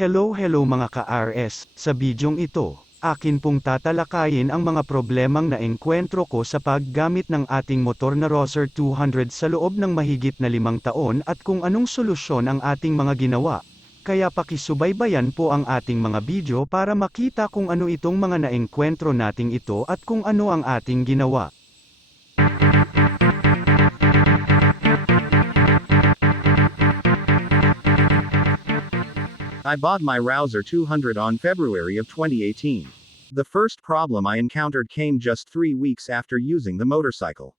Hello mga ka-RS, sa bidyong ito, akin pong tatalakayin ang mga problemang naengkwentro ko sa paggamit ng ating motor na rouser 200 sa loob ng mahigit na 5 taon at kung anong solusyon ang ating mga ginawa. Kaya pakisubaybayan po ang ating mga video para makita kung ano itong mga naengkwentro nating ito at kung ano ang ating ginawa. I bought my rouser 200 on February of 2018. The first problem I encountered came just 3 weeks after using the motorcycle.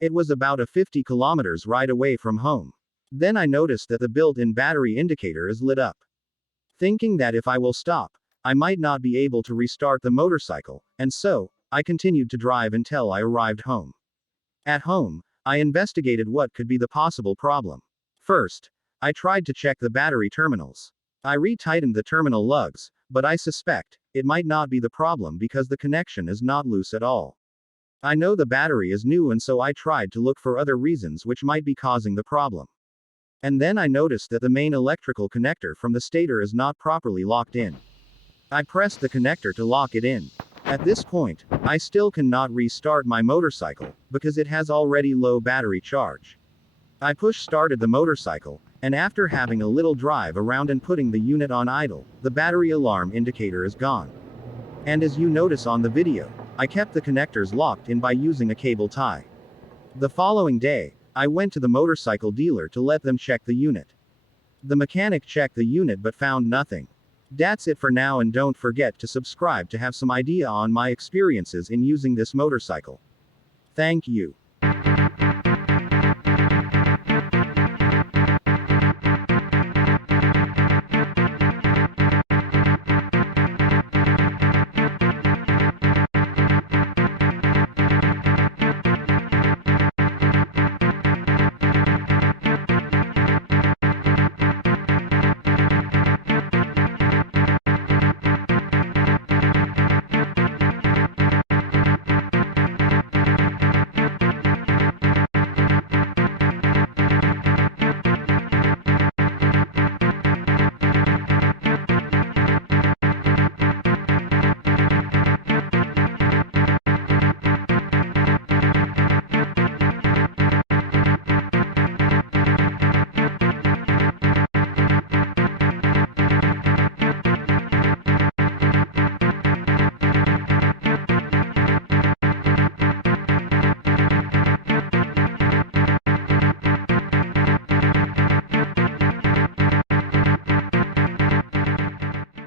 It was about a 50 kilometers ride away from home. Then I noticed that the built-in battery indicator is lit up. Thinking that if I will stop, I might not be able to restart the motorcycle, and so, I continued to drive until I arrived home. At home, I investigated what could be the possible problem. First, I tried to check the battery terminals. I retightened the terminal lugs, but I suspect it might not be the problem because the connection is not loose at all. I know the battery is new, and so I tried to look for other reasons which might be causing the problem. And then I noticed that the main electrical connector from the stator is not properly locked in. I pressed the connector to lock it in. At this point, I still cannot restart my motorcycle because it has already low battery charge. I push-started the motorcycle, and after having a little drive around and putting the unit on idle, the battery alarm indicator is gone. And as you notice on the video, I kept the connectors locked in by using a cable tie. The following day, I went to the motorcycle dealer to let them check the unit. The mechanic checked the unit but found nothing. That's it for now, and don't forget to subscribe to have some idea on my experiences in using this motorcycle. Thank you.